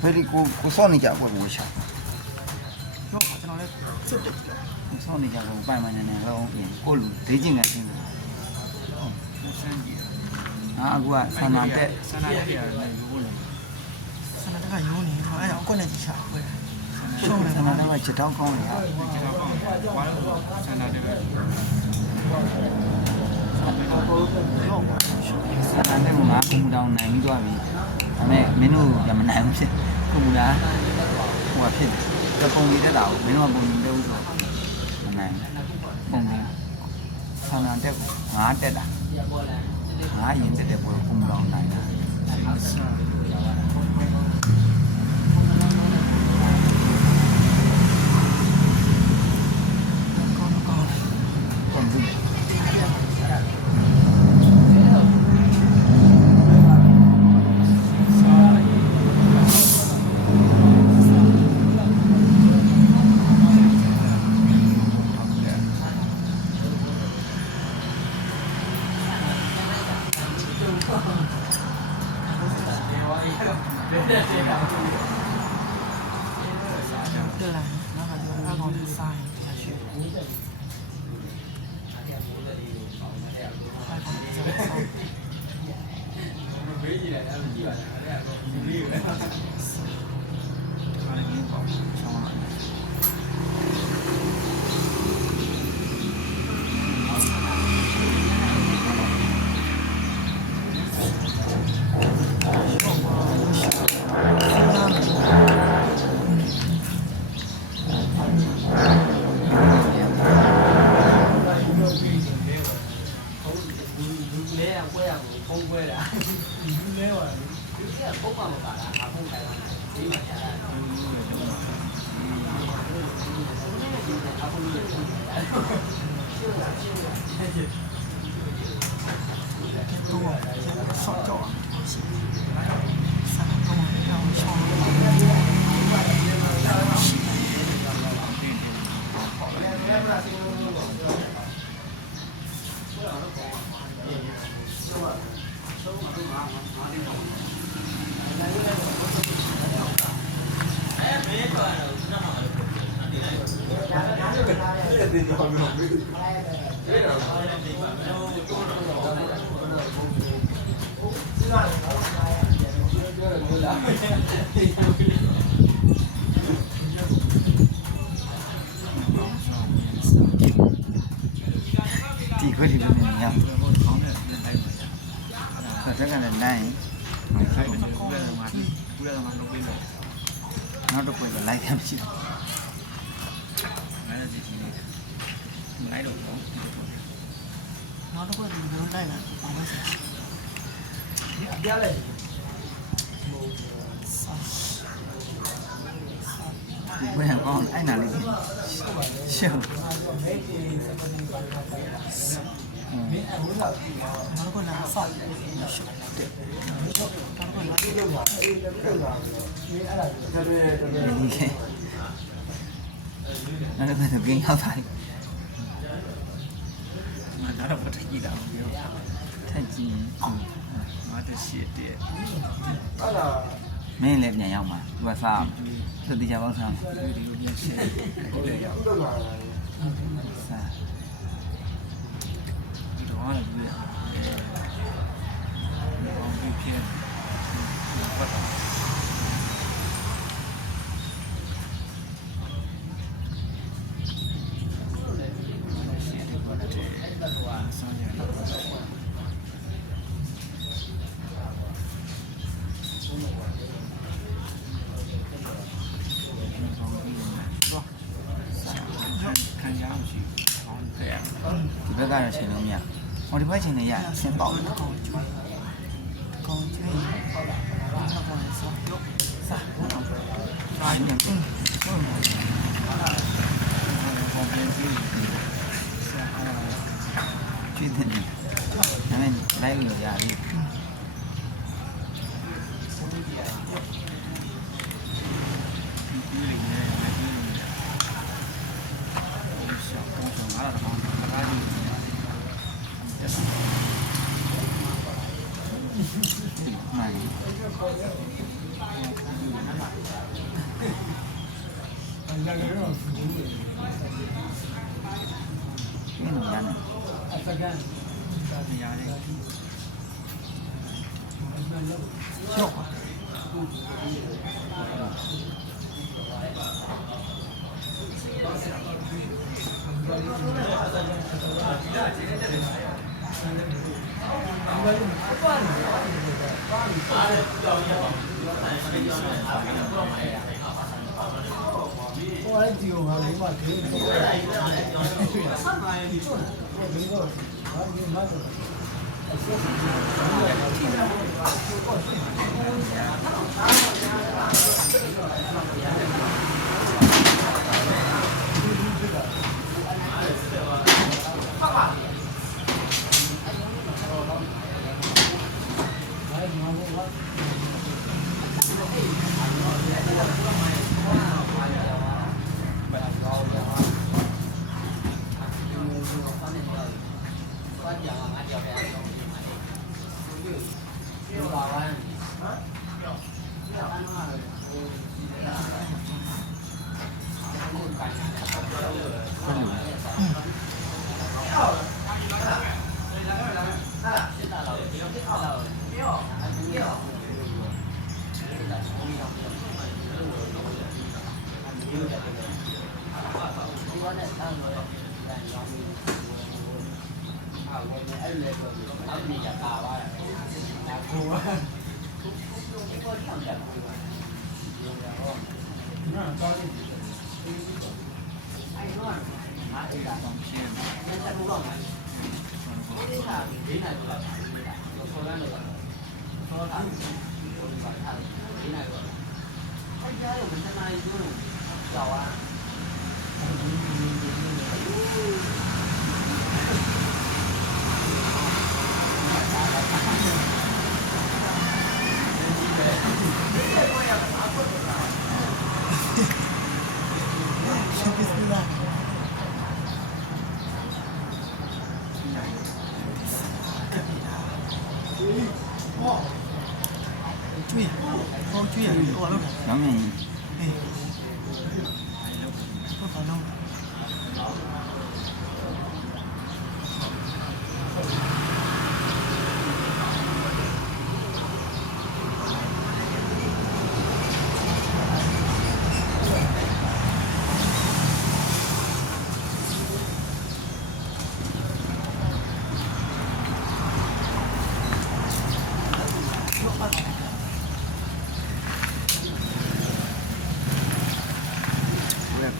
ဘယ်ဒီကိုစောနေကြဘွယ်ဝေးချာတော့ကျွန်တော်လည်းစစ်တက်ကြကိုစောနေကြကိုပိုင်မနေနေတော့ပြင်ကိုလူဒေးကျင်ကန်ရှင်းတယ်စမ်းကြည့်အခုကဆန္ဒတက်ဆန္ဒတက်ရတယ်လည်းရိုးလို့ဆန္ဒတက်ကရိုးနေတော့အဲ့ဒါအကွက်နဲ့ကြည့်ချပဲရှုံးတယ်ဆန္ဒတက်ကချက်တောင်းကောင်းတယ်ဟာချက်တောင်းကောင်းဘာလို့ဆန္ဒတက်ပဲဆန္ဒတက်ကငါကုမတောင်းနိုင်ပြီးသွားပြီဒါနဲ့မင်းတို့ရမနိုင်ဘူးဖြစ်ကုမလားဟိုကဖြစ်တယ်ပုံလေးတက်တာကိုမင်းတို့ကပုံလေးတက်ဦးဆိုမနိုင်ပုံလေးဆန္ဒတက်ငါတက်တာငါရင်တက်တဲ့ပွဲကုမတောင်းနိုင်တာ对了，那个就二公里3下去。ဒီခွက်ဒီလိုနေရဆက်ကလည်းနိုင်နောက်တော့ကိုလိုက်ရမရှိဘူးလိုက်တော့နောက်တော့ဒီလိုလိုက်လာပါမယ်ဆက်ပြလိုက်ဒီဘယ်ကောင်းအဲ့နာလေးရှေ့နောက်တော့လာဆောက်ရှုပ်တယ်နောက်တော့လာလို့ပါအဲ့ဒါအဲ့ဒါနောက်တော့ကင်းရောက်ပါလိမ့်နောက်တော့ပတ်ကြည့်တာပြောထက်ကြည့်ငါတရှိတဲ့အဲ့ဒါမင်းလည်းပြန်ရောက်မှာသူကစားသတိချပေါင်းစားဒီလိုမျိုးရှင်းကိုလည်းရောက်စားဒီတော့လည်းဒီအောင်ပြပြပတ်တာဒီဘက်ကတော့ချိန်လို့မရဟောဒီဘက်ချိန်နေရဆင်းပေါက်တယ်ကောင်းကျွေးနောက်တော့ဆောက်ရုပ်စားအားညံ့တယ်ကျွေးတယ်ဒါနဲ့လိုက်လို့ရပြီYes. မှန်တယ်မင်းရတယ်အစကန်ရတယ်ချောက်ကျွေးဟောကျွေးရဟိုဘာလုပ်လဲ ရောင်းနေ အေးဟုတ်ပါတော့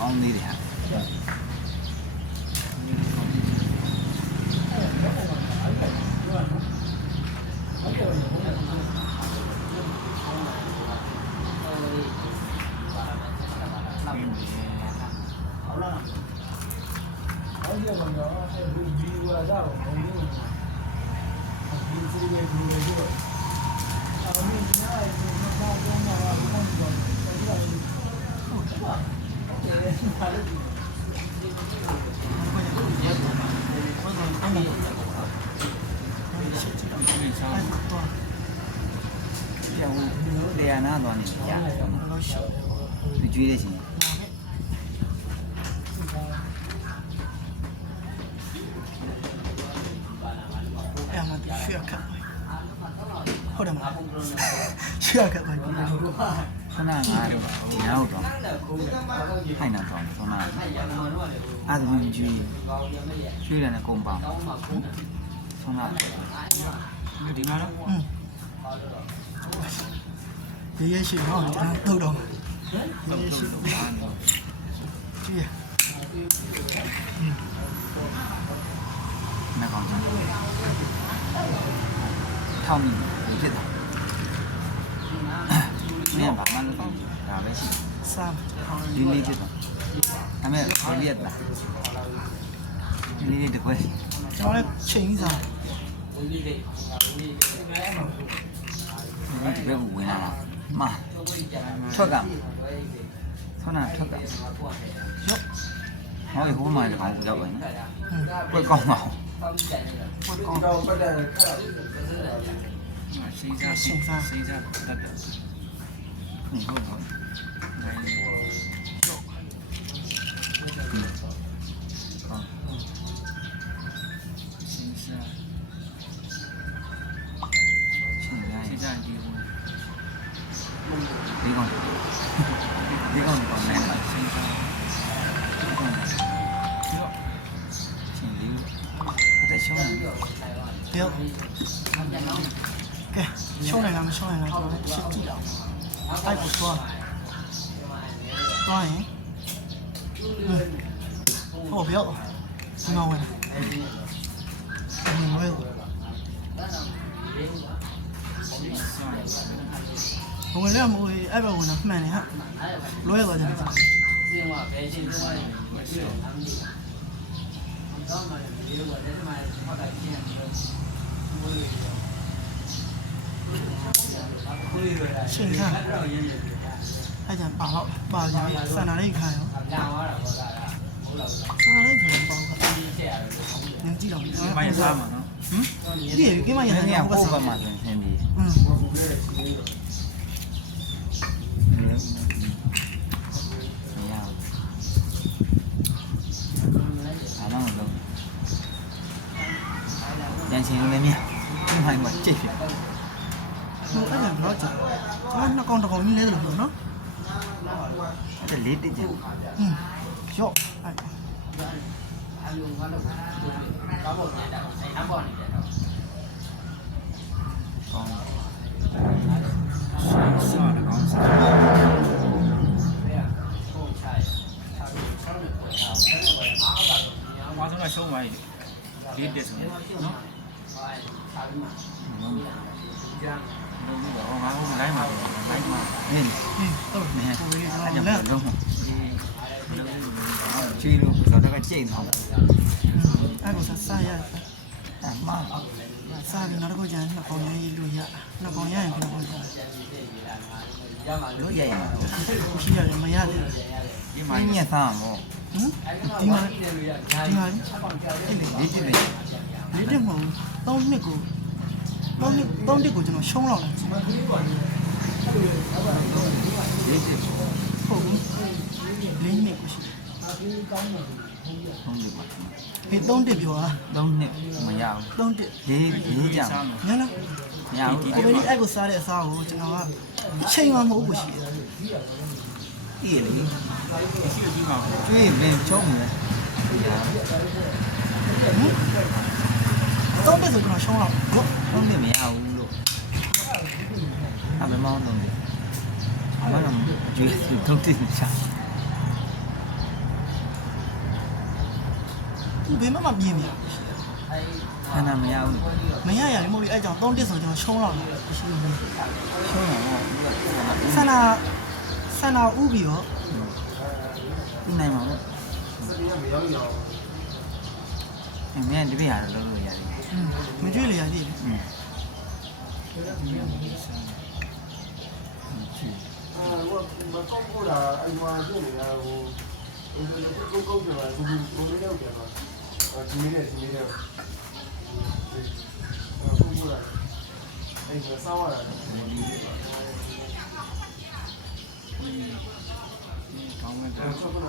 ကောင်းသေးတယ်ဟာတရားနာသွားနေကြတယ်တော့ရှော့ဒီကျွေးတဲ့ချင်းအဲ့မှာရွှေခတ်ဟုတ်တယ်မလားရွှေခတ်ပါဘူး ခဏငါတို့ဒီနောက်တော့ခိုင်တော့တော့ဆောနာအဲ့ဒါမှကျွေးကျွေးတယ်နဲ့ကုန်ပါဆောနာဒီမှာတော့ရေရေရှိတော့ကျွန်တော်တော့ရေရေရှိတော့ကျွေး那刚才ထောင်းနေဖြစ်တာမင်းဘာမှမလုပ်ဒါပဲရှိ စား ဒီလေးဖြစ်တာဒါမဲ့ခလေးရက်တာဒီလေးတကွဲ ကျွန်တော်လည်းချိန်စား ဒီဘက်ဝင်လာမထွက်ကဆောနာထွက်ကရော့ဟောဟိုမှာလည်းကောင်းရောက်ပါနော်ကွက်ကောင်းပါ ဘွက်ကောင်း စိစားတတ်တယ် 你后头， နိုင်တယ် 啊， စိစား 现在စိစားဒီဟို 你讲，你讲讲哪个？ စိစား 你讲，姓刘，我在想， တယောက်ကဲရှုံးနိုင်လားမရှုံးနိုင်လားကျွန်တော်ရှင်းကြည့်အောင်တိုက်ကိုသွားရင်ဟိုပြောဒီမှာဝင်ဝင်ဝင်လည်းမဟုတ်အဲ့ဘဝင်တာမှန်တယ်ဟာလွဲသွားတယ်ရှင်းစားအဲ့ကြောင့်ပါကြစန္ဒရိတ်ခိုင်းရောစန္ဒရိတ်ခိုင်းပေါ့နင်းကြည့်တော့ မိုင်းစားမှာနော် ဒီကိမရဟန် 你 က 讲 ဘု 后 ရား 边嘛，真天的， อืม 没有，还那么多，年轻人面，你看我这些， ဟိုအဲ့ဒါတော့ကျွန်တော်နှစ်ကောင်တစ်ကောင်ကြီးလဲတယ်လို့နော် 这离得近， อืมရော့အဲ့ 高，စားတယ်ကောင်းစားဘာဆုံးတော့ရှုံးသွားပြီလေးတက်ဆိုနော်လုံးပြီးတော့ငါ့ကိုလိုက်မှာလိုက်မှာ 你， ဟင်းတော့ 你 ဟို 看， လေး 他 တော့ 就 လဲ 不弄，追路找这个镜头， အဲ့ကိုစားရ 哎妈， စားပြီးနောက်တစ်ခုကျရင်နှစ်ကောင်ကြီးလူရနှစ်ကောင်ရရင်ခဏပေါ့ကြာ 路远嘛， ရှိရတယ်မရတယ် ဒီမှာ 你面上么？ ဟမ်ဒီမှာ离得远， လေးတက်မဟုတ်3နှစ်ကို3နှစ်ကိုကျွန်တော်ရှုံးလောက်လာ 离得， ဟုတ်ဘူးလေးနှစ်ကိုရှိ 兄弟嘛， ဟေး3တက်ပြောတာ 都那没有， 3တက် 离讲， ညလား 没有， ကိုပဲအဲ့ကိုစားတဲ့အစားကိုကျွန်တော်ကချိန်မှမဟုတ်ဘူးရှိတယ် 地里。 ရှိလို့ပြီးမှာပေါ့ 追没中呢，呀， 3တက်ဆိုကျွန်တော်ရှုံးလောက်ဟုတ် 兄弟没有路，他没猫东的，我们追都对上， သူဘယ်မှမပြင်းဘူး 看他没有路， မရရလည်းမဟုတ်ဘူးအဲ့ကြောင့်3တက်ဆိုကျွန်တော်ရှုံးလောက်လာရှိတယ် 收了我， ဆန္ဒဥပြီးတော့ 你来嘛？你们这边还是路路呀的， မကြွေးလေရသေးတယ် 嗯，我搞过了，哎妈，这里啊，我搞过了，我没了解嘛，几米的，搞过了，哎，我3万了， ကောင်းမဲ့တာ 差不多，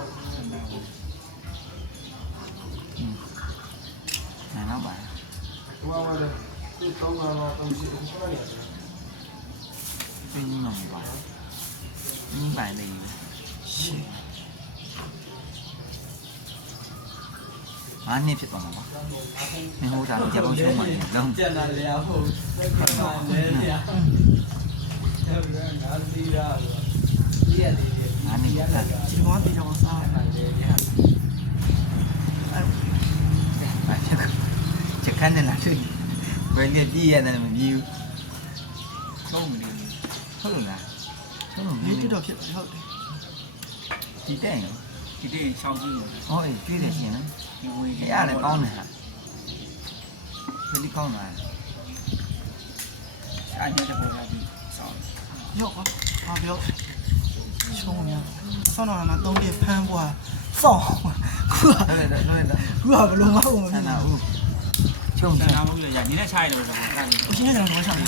哪老板？ 5万的，这3万了，东西都出来了。最近弄吧，你买的， ရှင်း 俺那批多嘛？你好啥？结果穷嘛，扔。 ကျန်တာလေဟိုခဏလေးလေအဲ့ဒါငါသိတာဒီရသေးတယ် 俺那个看， ဒီကောင်ကတေချောင်းစားတယ် 哎，这个，这看着哪去？关键毕业的那么牛， သုံးတယ် 臭了，臭了 လေး 没 တက်တော့ဖြစ်တယ်ဟုတ်တယ် 鸡蛋哟， ဒီတင်းရှောင်းကြည့်ရတယ် 哦，哎，追得行了， ဒီဝေး 这样的高呢，这里高呢， အားညတဲ့ပေါ်လာပြီးစောင်း ရော့ပါဘာပြောရှုံးနေဆောင်းတော့မှ3တက်ဖမ်းပွားစောင်းခုက 对的，对的， ခုကဘလုံးမဟုတ်ဘူးမ 看 ဖြစ် 哪 ဘူး 屋，穷 တ 的 န်，တာမဟုတ်ရရညီနဲ့ချိုက်တယ်ဆိုတော့တာ အရှင်းကျွန်တော်တော့ချောင်း